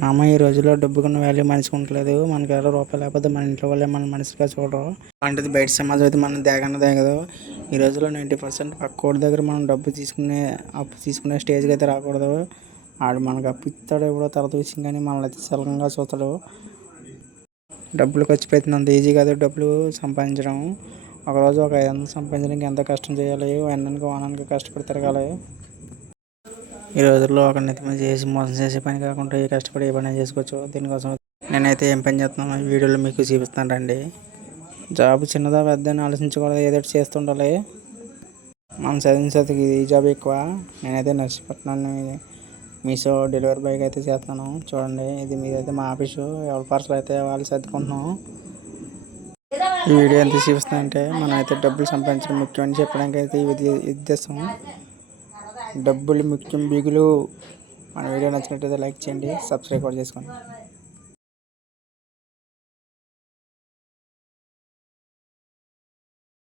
మా అమ్మ ఈ రోజుల్లో డబ్బుకున్న వాల్యూ మనిషికి ఉండలేదు. మనకి ఎవరో రూపాయి లేకపోతే మన ఇంట్లో వాళ్ళే మన మనిషిగా చూడరు. అలాంటిది బయట సమాజం అయితే మనం దేగదు. ఈ రోజుల్లో 90% పక్కోడి దగ్గర మనం అప్పు తీసుకునే స్టేజ్కి అయితే రాకూడదు. ఆడు మనకు అప్పు ఇస్తాడు ఎప్పుడో తర్వాత విషయం, కానీ మనల్ని అయితే సలహంగా చూస్తాడు. డబ్బులు ఖర్చు పెట్టినంత ఈజీ కాదు డబ్బులు సంపాదించడం. ఒకరోజు ఒక 500 సంపాదించడానికి ఎంత కష్టం చేయాలి, ఎండనక వానానికి కష్టపడి తిరగాలి. ఈ రోజుల్లో ఒక నిత్యం చేసి మోసం చేసే పని కాకుండా కష్టపడి ఏ పని చేసుకోవచ్చు. దీనికోసం నేనైతే ఏం పని చేస్తున్నాను ఈ వీడియోలో మీకు చూపిస్తాను రండి. జాబ్ చిన్నదా పెద్ద అని ఆలోచించకూడదు, ఏదో చేస్తుండాలి. మనం చదివిన చదువుకి ఈ జాబ్ ఎక్కువ. నేనైతే నర్సీపట్నాన్ని మీషో డెలివరీ బాయ్గా అయితే చేస్తున్నాను. చూడండి, ఇది మీదైతే మా ఆఫీసు. ఎవరి పార్సల్ అయితే వాళ్ళు సర్దుకుంటున్నాం. ఈ వీడియో ఎంత చూపిస్తుందంటే మనం అయితే డబ్బులు సంపాదించడం ముఖ్యం అని చెప్పడానికి అయితే ఇది ఉద్దేశం. డబ్బులు ముఖ్యం బిగులు. మన వీడియో నచ్చినట్టయితే లైక్ చేయండి, సబ్స్క్రైబ్ కూడా చేసుకోండి.